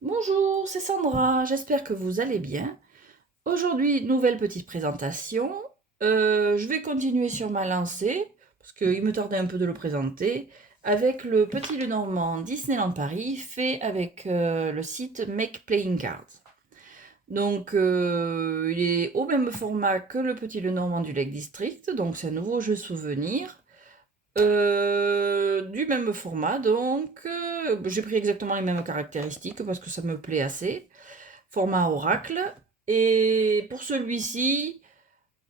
Bonjour, c'est Sandra, j'espère que vous allez bien. Aujourd'hui, nouvelle petite présentation. Je vais continuer sur ma lancée, parce qu'il me tardait un peu de le présenter, avec le Petit Lenormand Disneyland Paris, fait avec le site Make Playing Cards. Donc, il est au même format que le Petit Lenormand du Lake District, donc c'est un nouveau jeu souvenir. Du même format, donc j'ai pris exactement les mêmes caractéristiques parce que ça me plaît assez. Format oracle. Et pour celui-ci,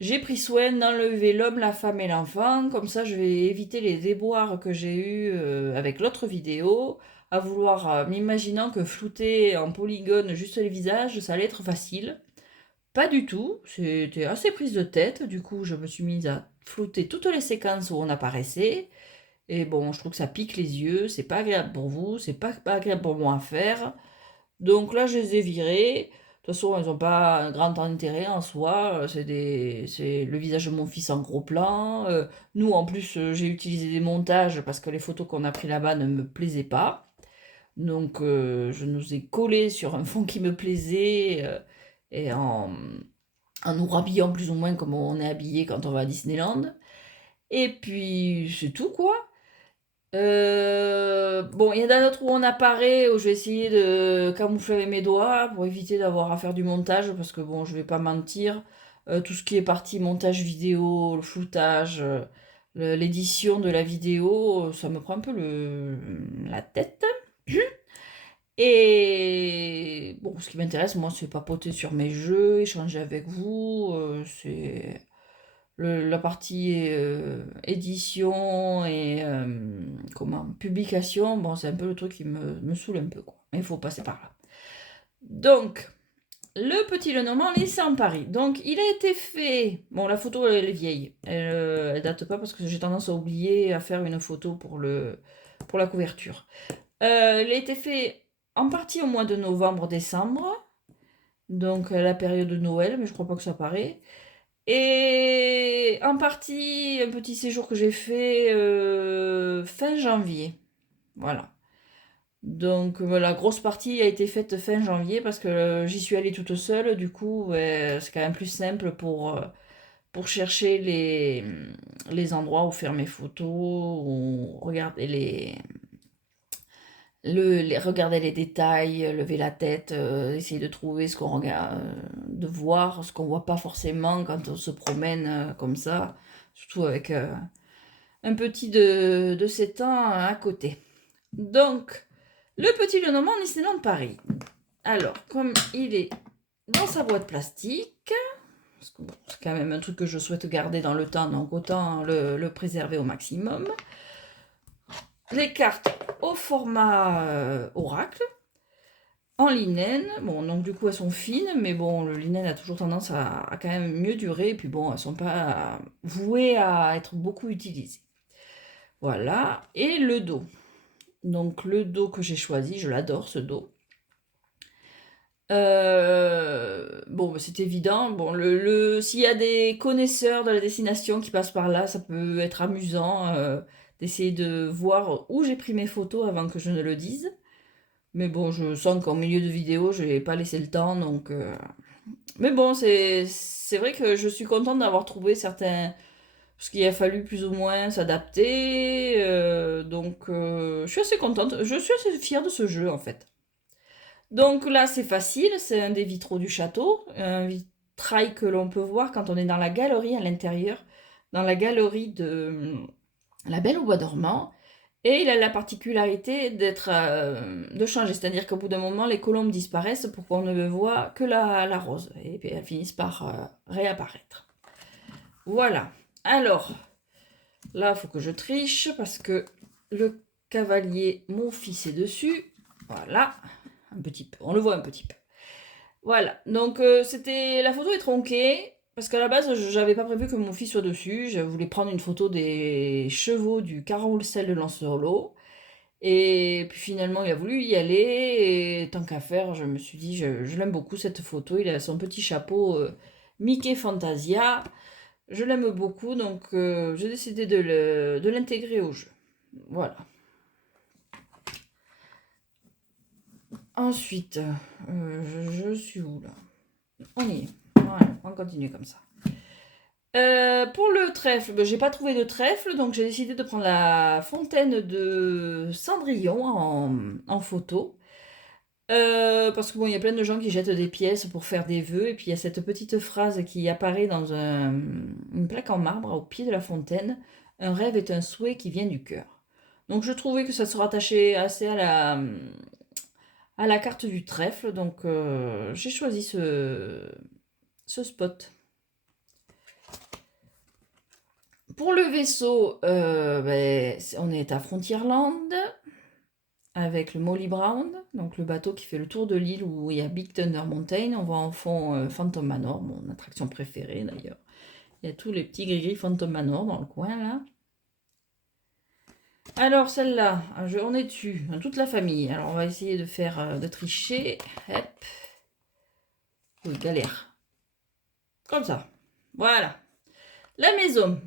j'ai pris soin d'enlever l'homme, la femme et l'enfant. Comme ça, je vais éviter les déboires que j'ai eus avec l'autre vidéo, à vouloir, m'imaginant que flouter en polygone juste les visages, ça allait être facile. Pas du tout, c'était assez prise de tête. Du coup, je me suis mise à flouter toutes les séquences où on apparaissait. Et bon, je trouve que ça pique les yeux, c'est pas agréable pour vous, c'est pas agréable pour moi à faire. Donc là, je les ai virés. De toute façon, elles n'ont pas un grand intérêt en soi. C'est le visage de mon fils en gros plan. Nous, en plus, j'ai utilisé des montages parce que les photos qu'on a pris là-bas ne me plaisaient pas. Donc, je nous ai collés sur un fond qui me plaisait et en nous rhabillant plus ou moins comme on est habillé quand on va à Disneyland. Et puis, c'est tout quoi. Bon, il y en a d'autres où on apparaît, où je vais essayer de camoufler avec mes doigts pour éviter d'avoir à faire du montage, parce que bon, je vais pas mentir, tout ce qui est partie montage vidéo, le floutage, l'édition de la vidéo, ça me prend un peu la tête. Et bon, ce qui m'intéresse, moi, c'est papoter sur mes jeux, échanger avec vous, c'est la partie édition et comment publication, bon, c'est un peu le truc qui me saoule un peu, quoi. Mais il faut passer par là. Donc, le petit Lenormand lycée en Paris. Donc, il a été fait. Bon, la photo, elle est vieille. Elle date pas parce que j'ai tendance à oublier à faire une photo pour la couverture. Il a été fait en partie au mois de novembre-décembre. Donc, la période de Noël, mais je crois pas que ça paraît. Et en partie, un petit séjour que j'ai fait fin janvier. Voilà. Donc la grosse partie a été faite fin janvier parce que j'y suis allée toute seule. Du coup, ouais, c'est quand même plus simple pour chercher les endroits où faire mes photos, ou regarder regarder les détails, lever la tête, essayer de trouver ce qu'on regarde, de voir ce qu'on voit pas forcément quand on se promène comme ça, surtout avec un petit de 7 ans à côté. Donc, le petit Lenormand Disneyland Paris. Alors, comme il est dans sa boîte plastique, parce que bon, c'est quand même un truc que je souhaite garder dans le temps, donc autant le préserver au maximum. Les cartes au format Oracle, en linen. Bon, donc du coup, elles sont fines, mais bon, le linen a toujours tendance à quand même mieux durer. Et puis bon, elles sont pas vouées à être beaucoup utilisées. Voilà. Et le dos. Donc le dos que j'ai choisi, je l'adore ce dos. Bon, bah, c'est évident. Bon, s'il y a des connaisseurs de la destination qui passent par là, ça peut être amusant d'essayer de voir où j'ai pris mes photos avant que je ne le dise. Mais bon, je sens qu'en milieu de vidéo, je n'ai pas laissé le temps, donc. Mais bon, c'est vrai que je suis contente d'avoir trouvé certains. Parce qu'il a fallu plus ou moins s'adapter. Donc, je suis assez contente. Je suis assez fière de ce jeu, en fait. Donc là, c'est facile. C'est un des vitraux du château. Un vitrail que l'on peut voir quand on est dans la galerie à l'intérieur. Dans la galerie de La Belle au Bois dormant. Et il a la particularité de changer, c'est-à-dire qu'au bout d'un moment, les colombes disparaissent pour qu'on ne voit que la rose. Et puis elles finissent par réapparaître. Voilà. Alors, là, il faut que je triche parce que le cavalier, mon fils est dessus. Voilà. Un petit peu. On le voit un petit peu. Voilà. Donc, la photo est tronquée. Parce qu'à la base, j'avais pas prévu que mon fils soit dessus. Je voulais prendre une photo des chevaux du carrousel de Lancerlot. Et puis finalement, il a voulu y aller. Et tant qu'à faire, je me suis dit, je l'aime beaucoup cette photo. Il a son petit chapeau Mickey Fantasia. Je l'aime beaucoup, donc j'ai décidé de l'intégrer au jeu. Voilà. Ensuite, je suis où là? On y est. Voilà, on continue comme ça. Pour le trèfle, ben, j'ai pas trouvé de trèfle, donc j'ai décidé de prendre la fontaine de Cendrillon en photo. Parce que bon, il y a plein de gens qui jettent des pièces pour faire des vœux, et puis il y a cette petite phrase qui apparaît dans une plaque en marbre au pied de la fontaine. Un rêve est un souhait qui vient du cœur. Donc je trouvais que ça se rattachait assez à la carte du trèfle, donc j'ai choisi ce spot. Pour le vaisseau, ben, on est à Frontierland avec le Molly Brown, donc le bateau qui fait le tour de l'île où il y a Big Thunder Mountain. On voit en fond Phantom Manor, mon attraction préférée d'ailleurs. Il y a tous les petits gris-gris Phantom Manor dans le coin là. Alors celle-là, on est dessus, toute la famille. Alors on va essayer de faire, de tricher. Hop. Oui, galère. Comme ça. Voilà. La maison.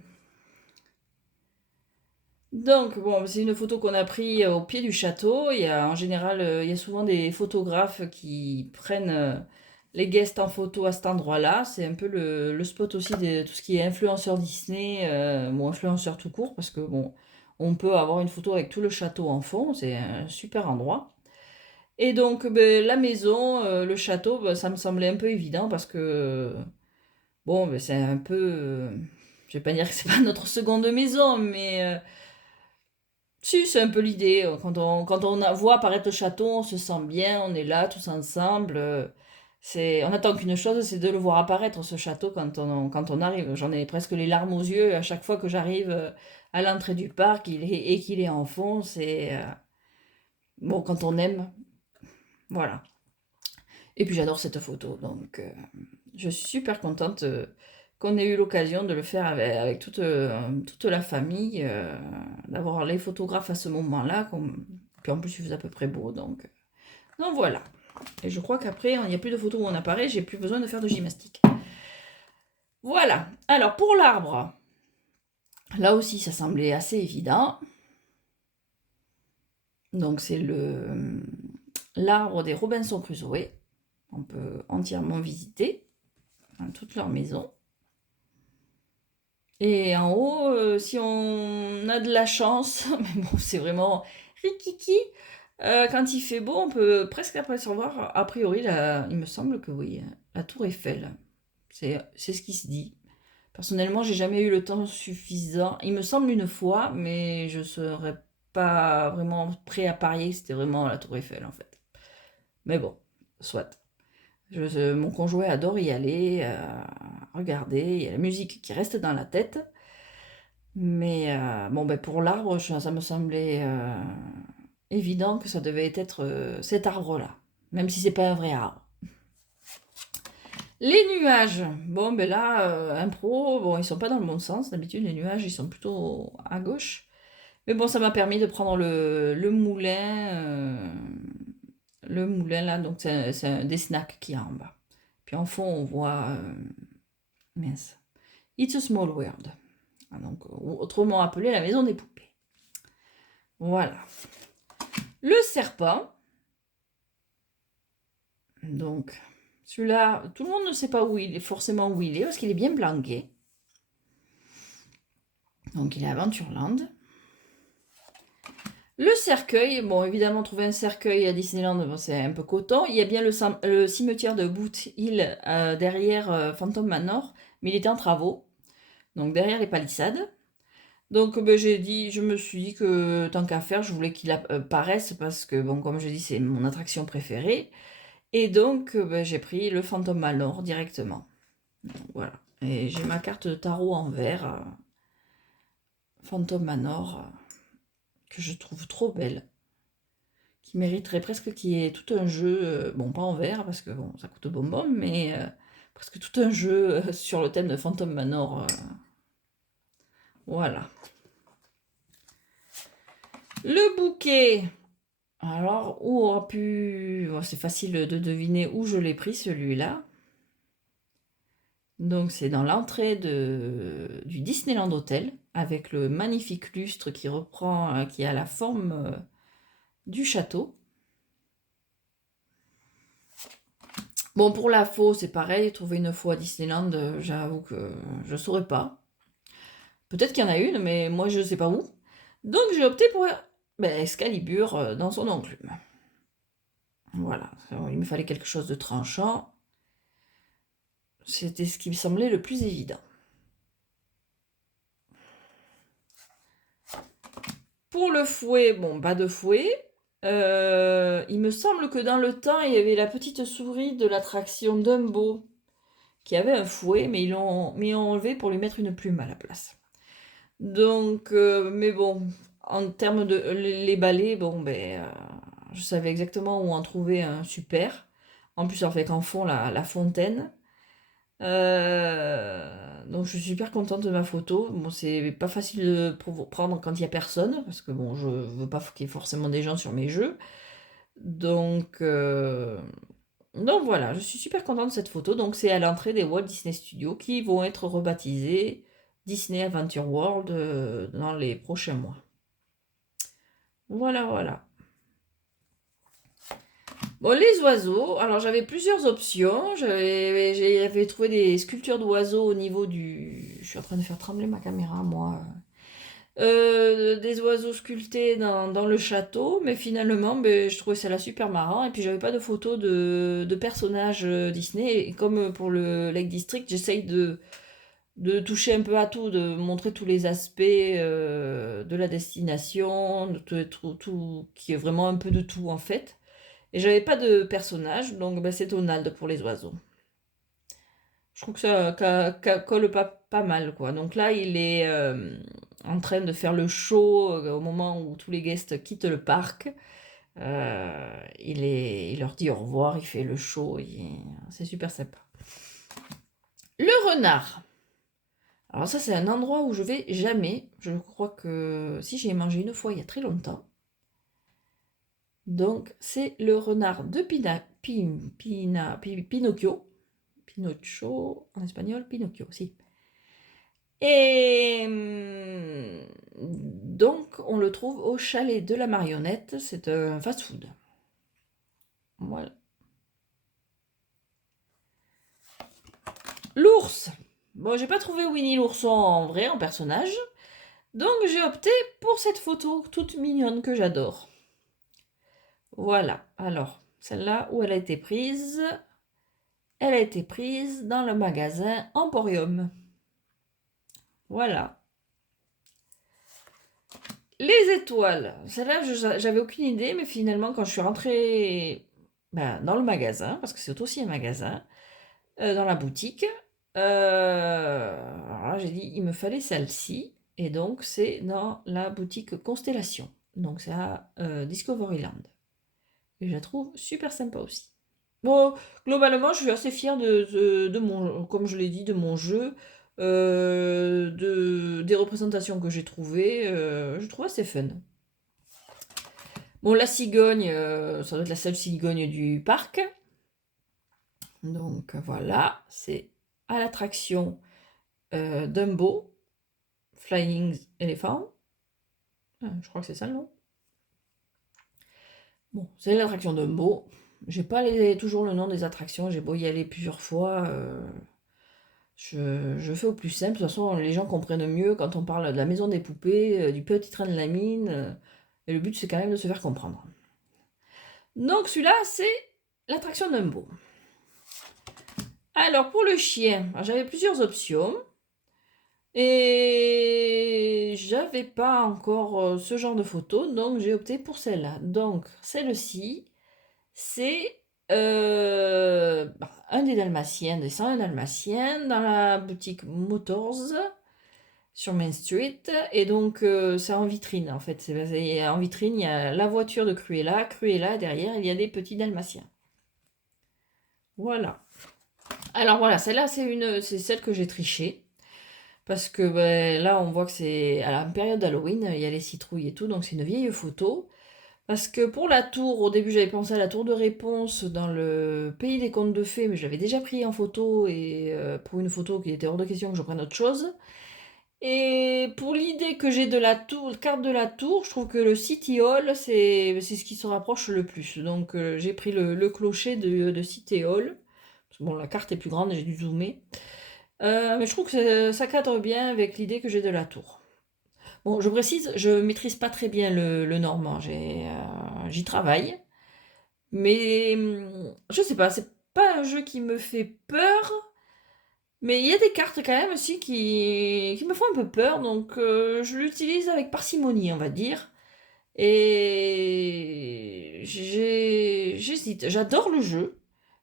Donc, bon, c'est une photo qu'on a prise au pied du château. En général, il y a souvent des photographes qui prennent les guests en photo à cet endroit-là. C'est un peu le spot aussi de tout ce qui est influenceur Disney, ou influenceur tout court, parce que bon, on peut avoir une photo avec tout le château en fond. C'est un super endroit. Et donc, ben, la maison, le château, ben, ça me semblait un peu évident parce que, bon, ben, c'est un peu. Je vais pas dire que c'est pas notre seconde maison, mais. Si, c'est un peu l'idée. Quand on voit apparaître le château, on se sent bien, on est là tous ensemble. On attend qu'une chose, c'est de le voir apparaître, ce château, quand on arrive. J'en ai presque les larmes aux yeux à chaque fois que j'arrive à l'entrée du parc et qu'il est en fond. Bon, quand on aime, voilà. Et puis j'adore cette photo, donc je suis super contente qu'on ait eu l'occasion de le faire avec toute la famille, d'avoir les photographes à ce moment-là. Puis en plus, il faisait à peu près beau, donc voilà. Et je crois qu'après, il n'y a plus de photos où on apparaît, j'ai plus besoin de faire de gymnastique. Voilà. Alors pour l'arbre, là aussi, ça semblait assez évident. Donc c'est l'arbre des Robinson Crusoe. On peut entièrement visiter toute leur maison. Et en haut, si on a de la chance, mais bon, c'est vraiment rikiki, quand il fait beau, on peut presque apercevoir, a priori, il me semble que oui, la tour Eiffel. C'est ce qui se dit. Personnellement, j'ai jamais eu le temps suffisant. Il me semble une fois, mais je serais pas vraiment prêt à parier que c'était vraiment la tour Eiffel, en fait. Mais bon, soit. Mon conjoint adore y aller, regarder, il y a la musique qui reste dans la tête. Mais bon, ben pour l'arbre, ça me semblait évident que ça devait être cet arbre-là, même si c'est pas un vrai arbre. Les nuages, bon ben là, impro, bon ils sont pas dans le bon sens, d'habitude les nuages ils sont plutôt à gauche. Mais bon, ça m'a permis de prendre le moulin là, donc c'est des snacks qui est en bas. Puis en fond on voit, mince, It's a Small World, donc autrement appelé la maison des poupées. Voilà. Le serpent. Donc, celui-là, tout le monde ne sait pas forcément où il est, parce qu'il est bien planqué. Donc, il est à Adventureland. Le cercueil, bon, évidemment, trouver un cercueil à Disneyland, bon, c'est un peu coton. Il y a bien le cimetière de Boot Hill derrière Phantom Manor, mais il était en travaux, donc derrière les palissades. Donc, ben, je me suis dit que tant qu'à faire, je voulais qu'il apparaisse parce que, bon, comme je dis, c'est mon attraction préférée. Et donc, ben, j'ai pris le Phantom Manor directement. Donc, voilà. Et j'ai ma carte de tarot en vert, Phantom Manor, que je trouve trop belle. Qui mériterait presque qu'il y ait tout un jeu, bon, pas en vert, parce que bon, ça coûte bonbon, mais presque tout un jeu sur le thème de Phantom Manor. Voilà. Le bouquet. Alors, où aura pu. Bon, c'est facile de deviner où je l'ai pris, celui-là. Donc, c'est dans l'entrée du Disneyland Hotel, avec le magnifique lustre qui a la forme du château. Bon, pour la faux, c'est pareil. Trouver une faux à Disneyland, j'avoue que je saurais pas. Peut-être qu'il y en a une, mais moi, je sais pas où. Donc, j'ai opté pour Excalibur dans son enclume. Voilà. Il me fallait quelque chose de tranchant. C'était ce qui me semblait le plus évident. Pour le fouet, bon, pas de fouet. Il me semble que dans le temps, il y avait la petite souris de l'attraction Dumbo qui avait un fouet, mais ils l'ont enlevé pour lui mettre une plume à la place. Donc, mais bon, en termes de les balais, bon, je savais exactement où en trouver un super. En plus, avec en fond la fontaine. Donc je suis super contente de ma photo. Bon, c'est pas facile de prendre quand il y a personne, parce que bon, je veux pas qu'il y ait forcément des gens sur mes jeux. Donc, donc voilà, je suis super contente de cette photo. Donc c'est à l'entrée des Walt Disney Studios qui vont être rebaptisés Disney Adventure World dans les prochains mois. Voilà, voilà. Bon, les oiseaux, alors j'avais plusieurs options. J'avais trouvé des sculptures d'oiseaux au niveau du... Je suis en train de faire trembler ma caméra, moi. Des oiseaux sculptés dans le château, mais finalement, je trouvais ça là super marrant. Et puis j'avais pas de photos de personnages Disney. Et comme pour le Lake District, j'essaye de toucher un peu à tout, de montrer tous les aspects de la destination, tout, qui est vraiment un peu de tout en fait. Et j'avais pas de personnage, donc c'est Donald pour les oiseaux. Je trouve que ça colle pas mal, quoi. Donc là, il est en train de faire le show au moment où tous les guests quittent le parc. Il leur dit au revoir, il fait le show, c'est super sympa. Le renard. Alors ça, c'est un endroit où je vais jamais. Je crois que si j'y ai mangé une fois il y a très longtemps. Donc c'est le renard de Pinocchio. Pinocchio, en espagnol, Pinocchio, si. Et donc, on le trouve au chalet de la marionnette. C'est un fast-food. Voilà. L'ours. Bon, j'ai pas trouvé Winnie l'ourson en vrai, en personnage. Donc, j'ai opté pour cette photo toute mignonne que j'adore. Voilà. Alors, celle-là, où elle a été prise? Elle a été prise dans le magasin Emporium. Voilà. Les étoiles. Celle-là, j'avais aucune idée, mais finalement, quand je suis rentrée dans le magasin, parce que c'est aussi un magasin, dans la boutique, alors là, j'ai dit, il me fallait celle-ci, et donc c'est dans la boutique Constellation. Donc c'est à Discoveryland. Et je la trouve super sympa aussi. Bon, globalement, je suis assez fière de mon, comme je l'ai dit, de mon jeu, des représentations que j'ai trouvées. Je trouve assez fun. Bon, la cigogne, ça doit être la seule cigogne du parc. Donc voilà, c'est à l'attraction Dumbo, Flying Elephant. Je crois que c'est ça le nom. Bon, c'est l'attraction Dumbo. J'ai pas toujours le nom des attractions, j'ai beau y aller plusieurs fois. Je fais au plus simple. De toute façon, les gens comprennent mieux quand on parle de la maison des poupées, du petit train de la mine. Et le but, c'est quand même de se faire comprendre. Donc, celui-là, c'est l'attraction Dumbo. Alors, pour le chien, j'avais plusieurs options. Et j'avais pas encore ce genre de photo, donc j'ai opté pour celle-là. Donc, celle-ci, c'est un des dalmatiens, des 101 dalmatiens, dans la boutique Motors sur Main Street. Et donc, c'est en vitrine, en fait. En vitrine, il y a la voiture de Cruella. Cruella, derrière, il y a des petits dalmatiens. Voilà. Alors voilà, celle-là, c'est celle que j'ai trichée. Parce que là, on voit que c'est à la période d'Halloween, il y a les citrouilles et tout, donc c'est une vieille photo. Parce que pour la tour, au début, j'avais pensé à la tour de réponse dans le pays des contes de fées, mais je l'avais déjà pris en photo, et pour une photo qui était hors de question que je prenne autre chose. Et pour l'idée que j'ai de la tour, carte de la tour, je trouve que le City Hall, c'est ce qui se rapproche le plus. Donc j'ai pris le clocher de City Hall. Bon, la carte est plus grande, j'ai dû zoomer. Mais je trouve que ça cadre bien avec l'idée que j'ai de la tour. Bon, je précise, je maîtrise pas très bien le normand. J'y travaille. Mais je sais pas, c'est pas un jeu qui me fait peur. Mais il y a des cartes quand même aussi qui me font un peu peur. Donc je l'utilise avec parcimonie, on va dire. Et j'hésite. J'adore le jeu.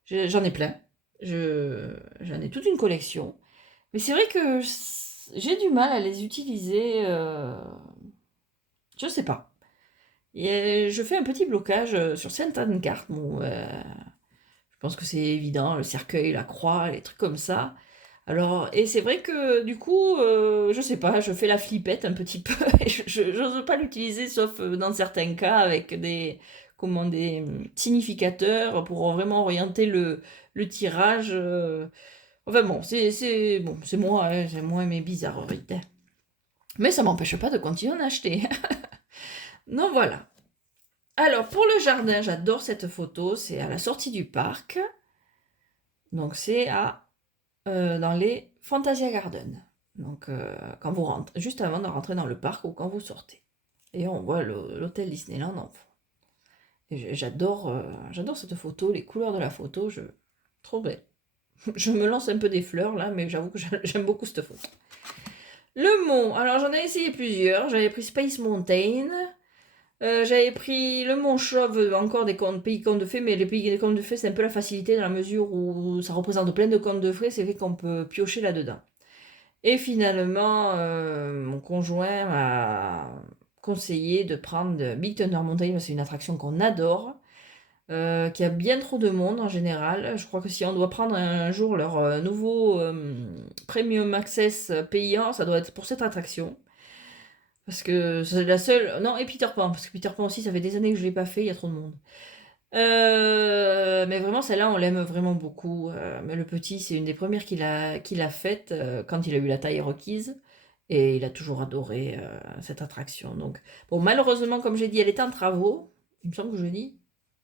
J'en ai plein. J'en ai toute une collection. Mais c'est vrai que j'ai du mal à les utiliser. Je sais pas. Et je fais un petit blocage sur certaines cartes. Bon, je pense que c'est évident, le cercueil, la croix, les trucs comme ça. Alors, et c'est vrai que du coup, je sais pas, je fais la flippette un petit peu et j'ose pas l'utiliser sauf dans certains cas avec des significateurs pour vraiment orienter le tirage. Enfin bon, c'est moi, hein, c'est moi et mes bizarreries, hein. Mais ça m'empêche pas de continuer à en acheter. Donc voilà. Alors pour le jardin, j'adore cette photo, c'est à la sortie du parc. Donc c'est dans les Fantasia Garden. Donc quand vous rentrez, juste avant de rentrer dans le parc ou quand vous sortez. Et on voit l'hôtel Disneyland en fond. Et j'adore cette photo, les couleurs de la photo, trop belle. Je me lance un peu des fleurs là, mais j'avoue que j'aime beaucoup cette photo. Le mont, alors j'en ai essayé plusieurs. J'avais pris Space Mountain. J'avais pris le Mont Chauve, encore des pays contes de fées, mais les pays des contes de fées, c'est un peu la facilité dans la mesure où ça représente plein de contes de fées, c'est fait qu'on peut piocher là-dedans. Et finalement, mon conjoint m'a conseillé de prendre Big Thunder Mountain, c'est une attraction qu'on adore, qui a bien trop de monde en général. Je crois que si on doit prendre un jour leur nouveau Premium Access payant, ça doit être pour cette attraction. Parce que c'est la seule. Non, et Peter Pan, parce que Peter Pan aussi, ça fait des années que je ne l'ai pas fait, il y a trop de monde. Mais vraiment, celle-là, on l'aime vraiment beaucoup. Mais le petit, c'est une des premières qu'il a faites quand il a eu la taille requise. Et il a toujours adoré cette attraction. Donc, bon, malheureusement, comme j'ai dit, elle est en travaux. Il me semble que je dis.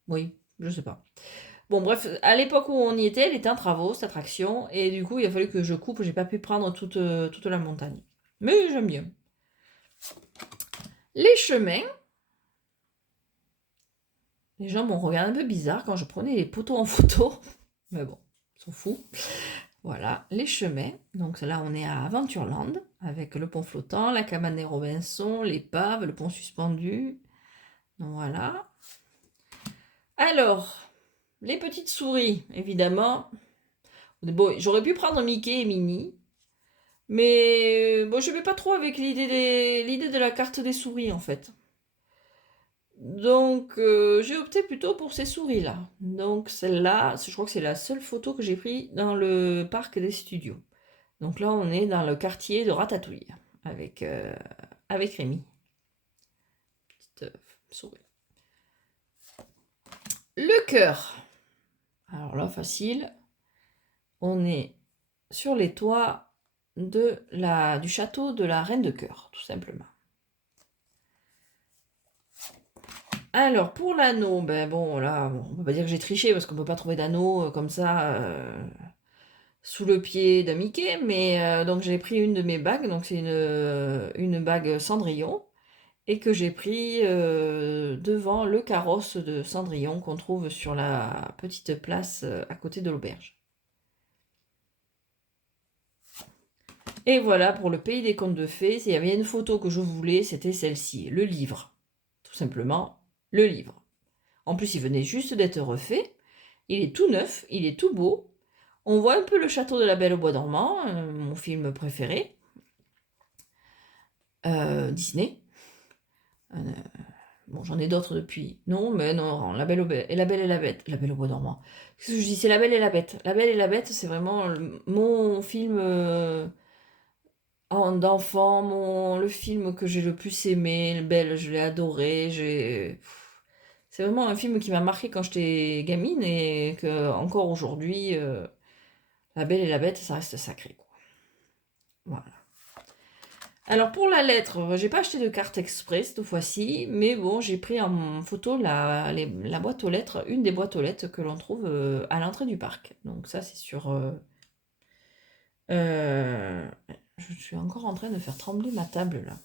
Oui, je sais pas. Bon, bref, à l'époque où on y était, elle était en travaux, cette attraction. Et du coup, il a fallu que je coupe. J'ai pas pu prendre toute la montagne. Mais j'aime bien. Les chemins. Les gens m'ont regardé un peu bizarre quand je prenais les poteaux en photo. Mais bon, ils s'en foutent. Voilà, les chemins. Donc là, on est à Aventureland, avec le pont flottant, la cabane des Robinson, l'épave, le pont suspendu. Donc voilà. Alors, les petites souris, évidemment. Bon, j'aurais pu prendre Mickey et Minnie. Mais bon, je ne vais pas trop avec l'idée de la carte des souris, en fait. Donc, j'ai opté plutôt pour ces souris-là. Donc, celle-là, je crois que c'est la seule photo que j'ai prise dans le parc des studios. Donc là, on est dans le quartier de Ratatouille, avec Rémi. Petite souris. Le cœur. Alors là, facile. On est sur les toits du château de la Reine de Cœur, tout simplement. Alors, pour l'anneau, ben bon, là, on peut pas dire que j'ai triché parce qu'on peut pas trouver d'anneau comme ça sous le pied de Mickey, mais donc j'ai pris une de mes bagues, donc c'est une bague Cendrillon, et que j'ai pris devant le carrosse de Cendrillon qu'on trouve sur la petite place à côté de l'auberge. Et voilà, pour le pays des contes de fées, s'il y avait une photo que je voulais, c'était celle-ci, le livre. Tout simplement, le livre. En plus, il venait juste d'être refait. Il est tout neuf, il est tout beau. On voit un peu le château de la Belle au Bois dormant, mon film préféré. Disney. Euh, bon, j'en ai d'autres depuis. Non, mais non, La Belle et la Bête. La Belle au Bois dormant. Qu'est-ce que je dis? C'est La Belle et la Bête. La Belle et la Bête, c'est vraiment mon film d'enfant, le film que j'ai le plus aimé. Belle, je l'ai adoré. C'est vraiment un film qui m'a marqué quand j'étais gamine et que encore aujourd'hui, La Belle et la Bête, ça reste sacré, quoi. Voilà. Alors pour la lettre, j'ai pas acheté de carte express cette fois-ci, mais bon, j'ai pris en photo la boîte aux lettres, une des boîtes aux lettres que l'on trouve à l'entrée du parc. Donc ça, c'est sur... je suis encore en train de faire trembler ma table là.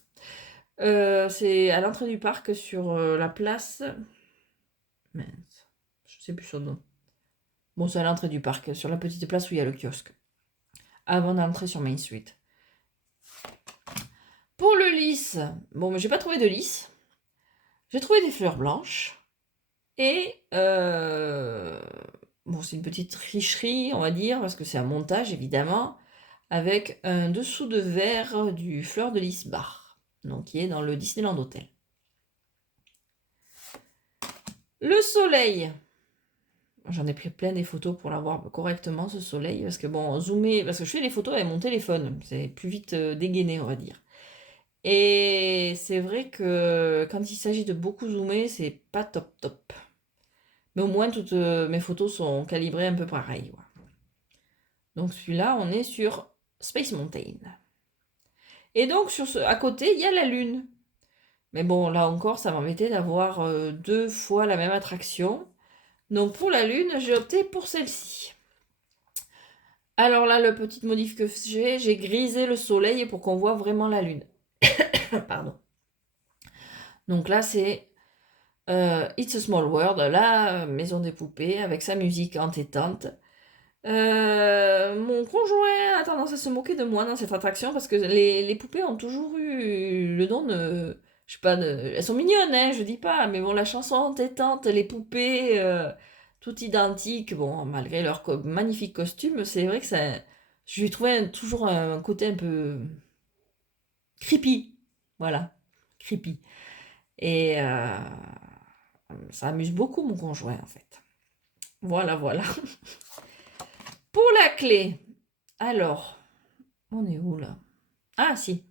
C'est à l'entrée du parc sur la place... Mince, je sais plus son nom. Bon, c'est à l'entrée du parc, sur la petite place où il y a le kiosque, avant d'entrer sur Main Street. Pour le lys, bon, mais j'ai pas trouvé de lys. J'ai trouvé des fleurs blanches. Et bon, c'est une petite tricherie, on va dire, parce que c'est un montage, évidemment, avec un dessous de verre du Fleur de Lys Bar, donc qui est dans le Disneyland Hotel. Le soleil. J'en ai pris plein des photos pour l'avoir correctement, ce soleil, parce que bon, zoomer, parce que je fais les photos avec mon téléphone, c'est plus vite dégainé, on va dire. Et c'est vrai que quand il s'agit de beaucoup zoomer, c'est pas top top. Mais au moins, toutes mes photos sont calibrées un peu pareil. Ouais. Donc celui-là, on est sur Space Mountain. Et donc, à côté, il y a la Lune. Mais bon, là encore, ça m'embêtait d'avoir 2 fois la même attraction. Donc pour la Lune, j'ai opté pour celle-ci. Alors là, le petit modif que j'ai grisé le soleil pour qu'on voit vraiment la Lune. Pardon. Donc là, c'est It's a Small World, la maison des poupées, avec sa musique entêtante. Mon conjoint a tendance à se moquer de moi dans cette attraction parce que les poupées ont toujours eu le don de... Je sais pas, elles sont mignonnes, hein, je dis pas, mais bon, la chanson entêtante, les poupées, toutes identiques, bon, malgré leur magnifique costume, c'est vrai que ça... Je lui trouvais toujours un côté un peu creepy, voilà, creepy. Et ça amuse beaucoup mon conjoint, en fait. Voilà, voilà. Pour la clé, alors, on est où là? Ah si.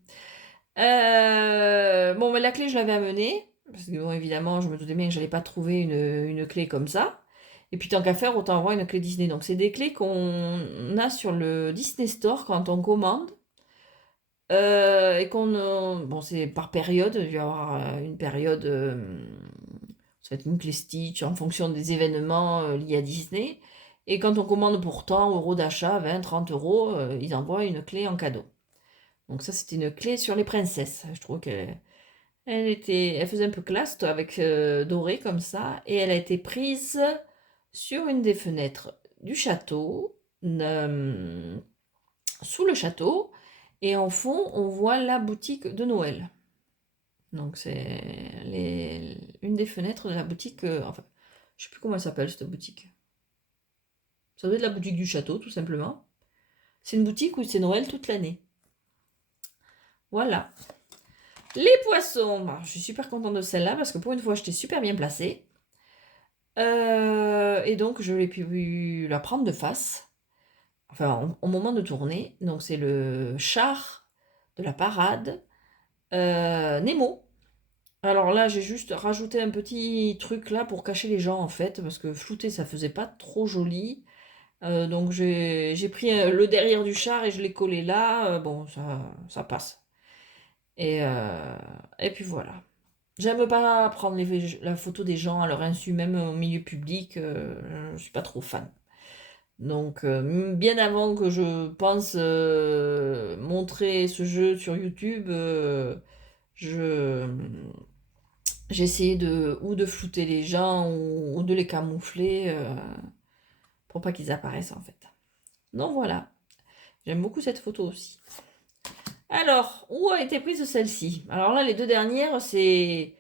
Bon, mais la clé, je l'avais amenée. Parce que bon, évidemment, je me doutais bien que j'allais pas trouver une clé comme ça. Et puis tant qu'à faire, autant avoir une clé Disney. Donc c'est des clés qu'on a sur le Disney Store quand on commande. Et qu'on... bon, c'est par période. Il va y avoir une période... ça va être une clé Stitch en fonction des événements liés à Disney. Et quand on commande pour tant euros d'achat, 20, 30 euros, ils envoient une clé en cadeau. Donc ça, c'était une clé sur les princesses. Je trouve elle faisait un peu classe avec doré comme ça, et elle a été prise sur une des fenêtres du château, sous le château, et en fond, on voit la boutique de Noël. Donc c'est une des fenêtres de la boutique, enfin, je sais plus comment elle s'appelle cette boutique. Ça doit être la boutique du château, tout simplement. C'est une boutique où c'est Noël toute l'année. Voilà. Les poissons, je suis super contente de celle-là parce que pour une fois, j'étais super bien placée. Et donc, je l'ai pu la prendre de face, enfin, au moment de tourner. Donc, c'est le char de la parade Nemo. Alors là, j'ai juste rajouté un petit truc là pour cacher les gens en fait, parce que flouter, ça faisait pas trop joli. Donc, j'ai pris le derrière du char et je l'ai collé là. Bon, ça passe. Et puis voilà. J'aime pas prendre la photo des gens à leur insu, même au milieu public, je suis pas trop fan. Donc, bien avant que je pense montrer ce jeu sur YouTube, je j'ai essayé ou de flouter les gens ou de les camoufler pour pas qu'ils apparaissent en fait. Donc voilà, j'aime beaucoup cette photo aussi. Alors, où a été prise celle-ci? Alors là, les deux dernières, c'était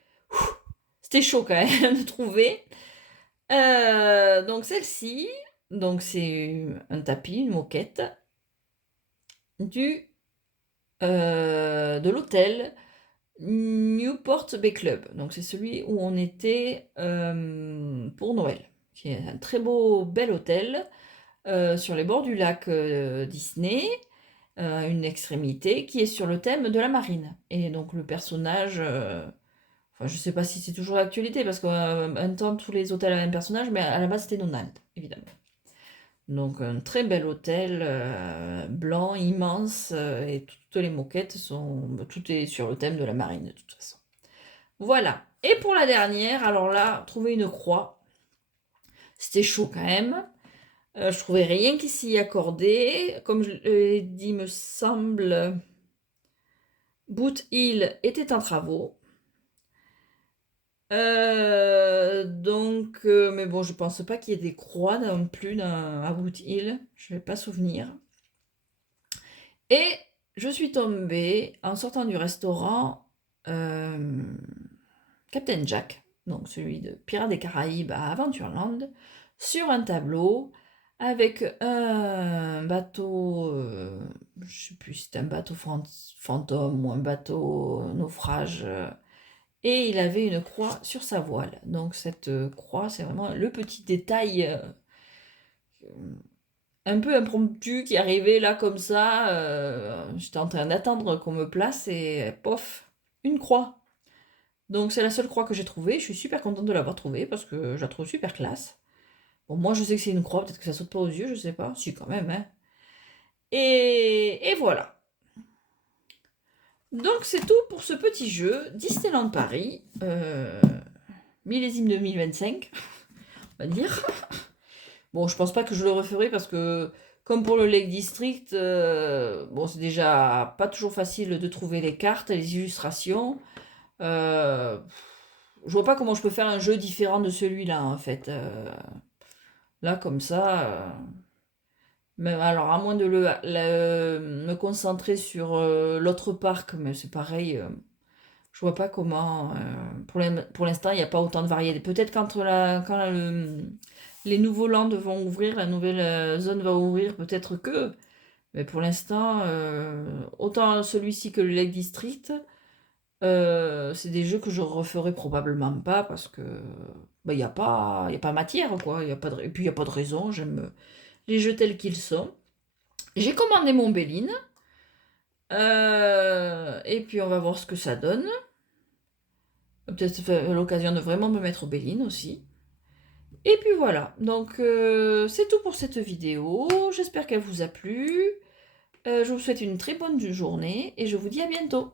chaud quand même de trouver. Donc celle-ci, donc c'est un tapis, une moquette de l'hôtel Newport Bay Club. Donc c'est celui où on était pour Noël, qui est un très beau, bel hôtel sur les bords du lac Disney, une extrémité qui est sur le thème de la marine. Et donc le personnage, enfin je sais pas si c'est toujours d'actualité parce qu'un temps tous les hôtels avaient un personnage, mais à la base c'était Donald, évidemment. Donc un très bel hôtel blanc, immense, et toutes les moquettes tout est sur le thème de la marine de toute façon. Voilà. Et pour la dernière, alors là, trouver une croix, c'était chaud quand même. Je trouvais rien qui s'y accordait. Comme je l'ai dit, me semble, Boot Hill était en travaux. Mais bon, je pense pas qu'il y ait des croix non plus à Boot Hill. Je vais pas souvenir. Et je suis tombée, en sortant du restaurant, Captain Jack, donc celui de Pirates des Caraïbes à Aventureland, sur un tableau avec un bateau, je sais plus si c'était un bateau fantôme ou un bateau naufrage, et il avait une croix sur sa voile. Donc cette croix, c'est vraiment le petit détail un peu impromptu qui arrivait là comme ça. J'étais en train d'attendre qu'on me place et pof, une croix. Donc c'est la seule croix que j'ai trouvée. Je suis super contente de l'avoir trouvée parce que je la trouve super classe. Bon, moi je sais que c'est une croix, peut-être que ça saute pas aux yeux, je sais pas. Si, quand même, hein. Et voilà. Donc c'est tout pour ce petit jeu Disneyland Paris, millésime 2025, on va dire. Bon, je pense pas que je le referai parce que, comme pour le Lake District, bon, c'est déjà pas toujours facile de trouver les cartes et les illustrations. Euh, je vois pas comment je peux faire un jeu différent de celui-là, en fait. Là, comme ça. Même, alors, à moins de me concentrer sur l'autre parc, mais c'est pareil. Je vois pas comment. Pour l'instant, il n'y a pas autant de variétés. Peut-être les nouveaux lands vont ouvrir, la nouvelle zone va ouvrir, peut-être que. Mais pour l'instant, autant celui-ci que le Lake District, c'est des jeux que je referai probablement pas parce que bah, il y a pas matière, quoi. Et puis il n'y a pas de raison. J'aime les jeux tels qu'ils sont. J'ai commandé mon Béline. Et puis on va voir ce que ça donne. Peut-être l'occasion de vraiment me mettre au Béline aussi. Et puis voilà, donc c'est tout pour cette vidéo. J'espère qu'elle vous a plu. Je vous souhaite une très bonne journée et je vous dis à bientôt.